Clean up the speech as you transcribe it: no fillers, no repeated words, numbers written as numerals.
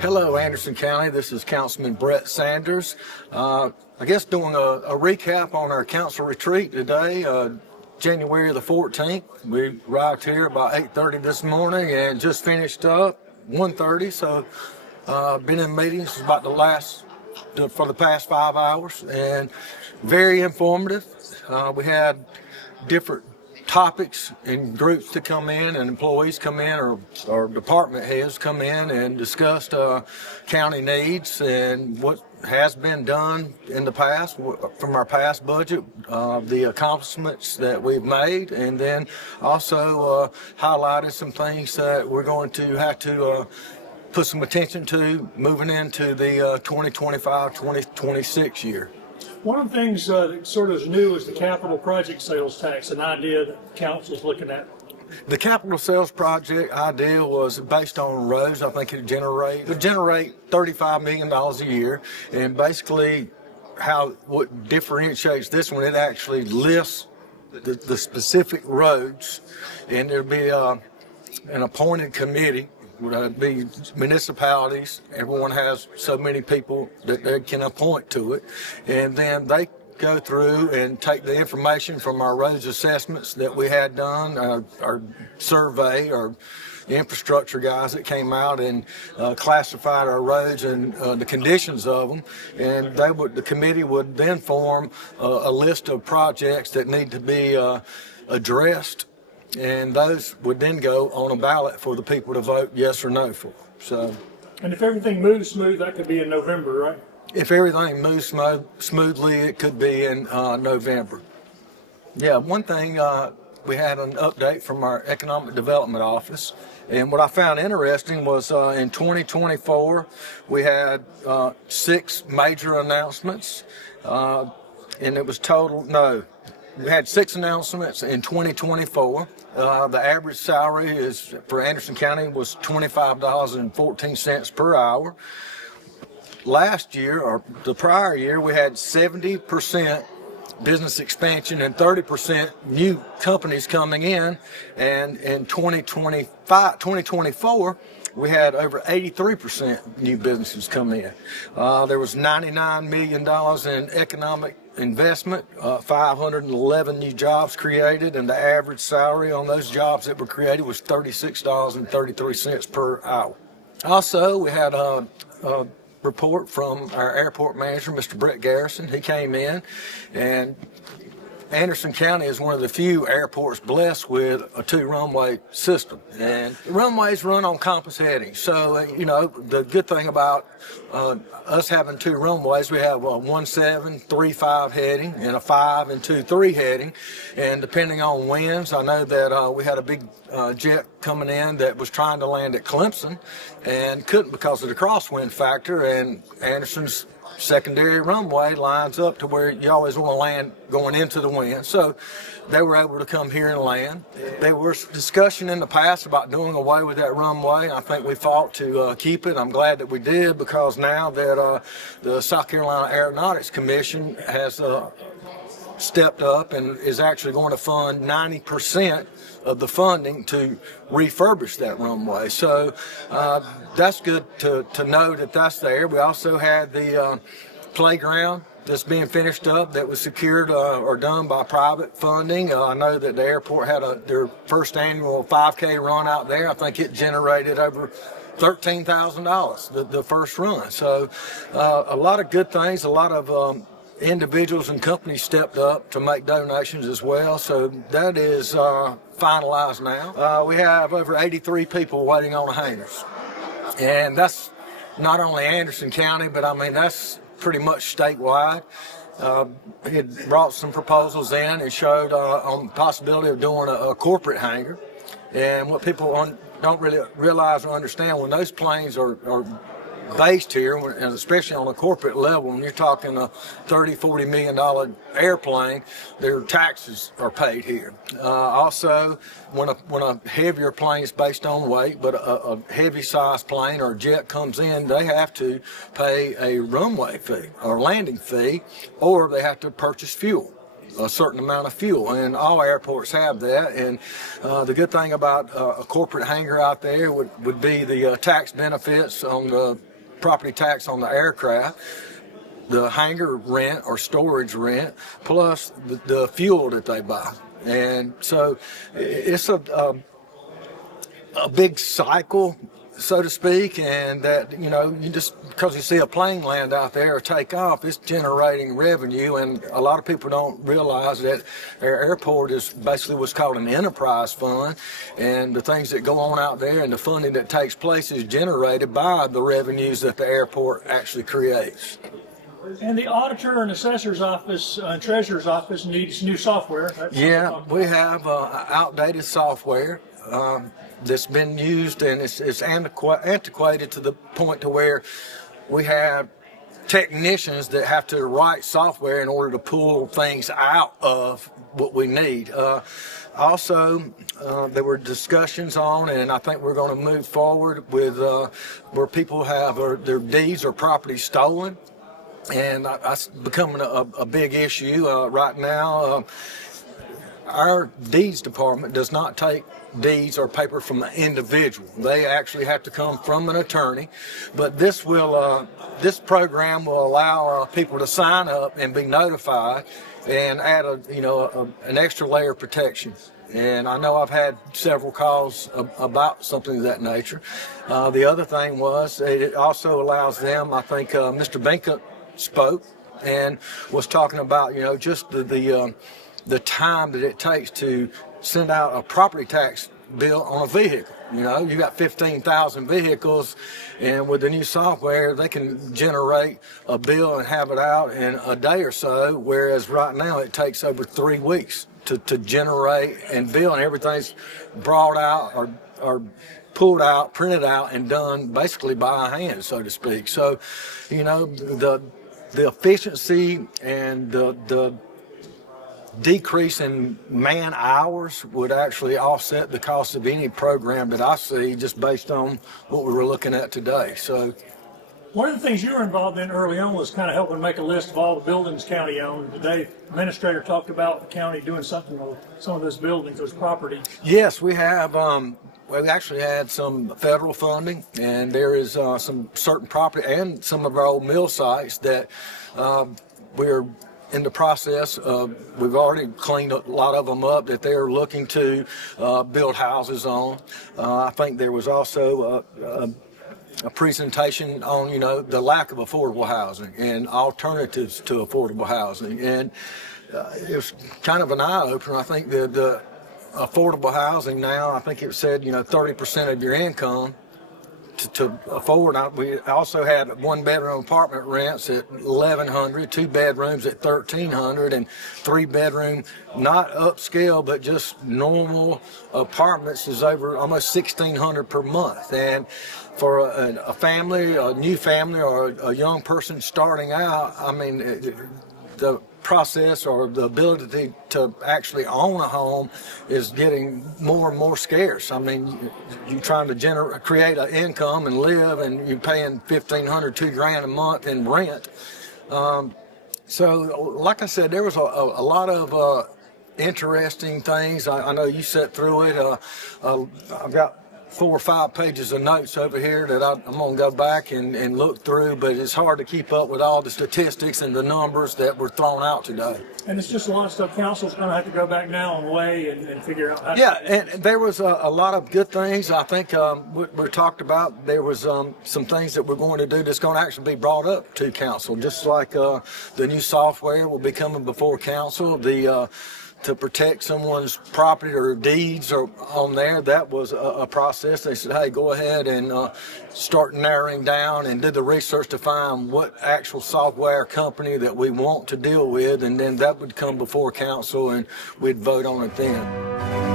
Hello, Anderson County. This is Councilman Brett Sanders. I guess doing a recap on our council retreat today, January the 14th. We arrived here about 8:30 this morning and just finished up 1:30. So been in meetings about for the past 5 hours, and very informative. We had different topics and groups to come in, and employees come in, or department heads come in and discussed county needs and what has been done in the past from our past budget, the accomplishments that we've made, and then also highlighted some things that we're going to have to put some attention to moving into the 2025-2026 year. One of the things that sort of is new is the capital project sales tax, an idea that the council is looking at. The capital sales project idea was based on roads. I think it would generate $35 million a year, and basically what differentiates this one, it actually lists the specific roads, and there'll be an appointed committee. Would be municipalities. Everyone has so many people that they can appoint to it, and then they go through and take the information from our roads assessments that we had done, our survey, our infrastructure guys that came out and classified our roads and the conditions of them, and the committee would then form a list of projects that need to be addressed. And those would then go on a ballot for the people to vote yes or no for. So, and if everything moves smooth, that could be in November, right? If everything moves smoothly, it could be in November. Yeah, one thing, we had an update from our Economic Development Office, and what I found interesting was in 2024, we had 6 major announcements, and it was we had 6 announcements in 2024. The average salary for Anderson County was $25.14 per hour. Last year, or the prior year, we had 70% business expansion and 30% new companies coming in. And in 2024, we had over 83% new businesses come in. There was $99 million in economic investment, 511 new jobs created, and the average salary on those jobs that were created was $36.33 per hour. Also, we had a report from our airport manager, Mr. Brett Garrison. He came in, and Anderson County is one of the few airports blessed with a 2-runway system, and the runways run on compass heading. So, the good thing about us having 2 runways, we have a 1735 heading and a 5 and 23 heading, and depending on winds, I know that we had a big jet coming in that was trying to land at Clemson and couldn't because of the crosswind factor, and Anderson's secondary runway lines up to where you always want to land going into the wind. So they were able to come here and land. There was discussion in the past about doing away with that runway. I think we fought to keep it. I'm glad that we did, because now that the South Carolina Aeronautics Commission has stepped up and is actually going to fund 90% of the funding to refurbish that runway. So that's good to know that that's there. We also had the playground that's being finished up that was secured or done by private funding. I know that the airport had their first annual 5K run out there. I think it generated over $13,000 the first run. So a lot of good things, a lot of individuals and companies stepped up to make donations as well. So that is finalized now. We have over 83 people waiting on the hangars. And that's not only Anderson County, but I mean, that's pretty much statewide. He had brought some proposals in and showed on the possibility of doing a corporate hangar. And what people don't really realize or understand, when those planes are based here, and especially on a corporate level, when you're talking a $30-40 million airplane, their taxes are paid here. Also, when a heavier plane is based on weight, but a heavy size plane or jet comes in, they have to pay a runway fee or landing fee, or they have to purchase fuel. A certain amount of fuel, and all airports have that. And the good thing about a corporate hangar out there would be the tax benefits on the property tax on the aircraft, the hangar rent or storage rent, plus the fuel that they buy. And so it's a big cycle, so to speak, and that, you know, you just, because you see a plane land out there or take off, it's generating revenue, and a lot of people don't realize that our airport is basically what's called an enterprise fund, and the things that go on out there and the funding that takes place is generated by the revenues that the airport actually creates. And the auditor and assessor's office, treasurer's office needs new software. Yeah, we have outdated software that's been used, and it's antiquated to the point to where we have technicians that have to write software in order to pull things out of what we need. Also, there were discussions on, and I think we're going to move forward with where people have their deeds or property stolen. And that's becoming a big issue right now. Our deeds department does not take deeds or paper from an individual. They actually have to come from an attorney. But this program will allow people to sign up and be notified, and add an extra layer of protection. And I know I've had several calls about something of that nature. The other thing was it also allows them, I think Mr. Binka spoke and was talking about, you know, just the time that it takes to send out a property tax bill on a vehicle. You know, you got 15,000 vehicles, and with the new software, they can generate a bill and have it out in a day or so, whereas right now it takes over 3 weeks to generate and bill, and everything's brought out or pulled out, printed out, and done basically by hand, so to speak. So, you know, the efficiency and the decrease in man hours would actually offset the cost of any program that I see, just based on what we were looking at today. So, one of the things you were involved in early on was kind of helping make a list of all the buildings county owned. Today, the administrator talked about the county doing something with some of those buildings, those properties. Yes, we have. We actually had some federal funding, and there is some certain property and some of our old mill sites that we're in the process of. We've already cleaned a lot of them up that they're looking to build houses on. I think there was also a presentation on, you know, the lack of affordable housing and alternatives to affordable housing, and it was kind of an eye-opener. I think the affordable housing now, I think it said, you know, 30% of your income to afford. We also had 1-bedroom apartment rents at $1,100, 2 bedrooms at $1,300, and 3-bedroom, not upscale, but just normal apartments is over almost $1,600 per month. And for a family, a new family, or a young person starting out, I mean, the process or the ability to actually own a home is getting more and more scarce. I mean, you're trying to create an income and live, and you're paying $1,500, $2,000 a month in rent. So, like I said, there was a lot of interesting things. I know you sat through it. I've got 4 or 5 pages of notes over here that I'm going to go back and look through, but it's hard to keep up with all the statistics and the numbers that were thrown out today. And it's just a lot of stuff council's going to have to go back now and weigh and figure out how to. And there was a lot of good things. I think we talked about, there was some things that we're going to do that's going to actually be brought up to council, just like the new software will be coming before council. To protect someone's property or deeds or on there, that was a process. They said, hey, go ahead and start narrowing down and do the research to find what actual software company that we want to deal with, and then that would come before council and we'd vote on it then.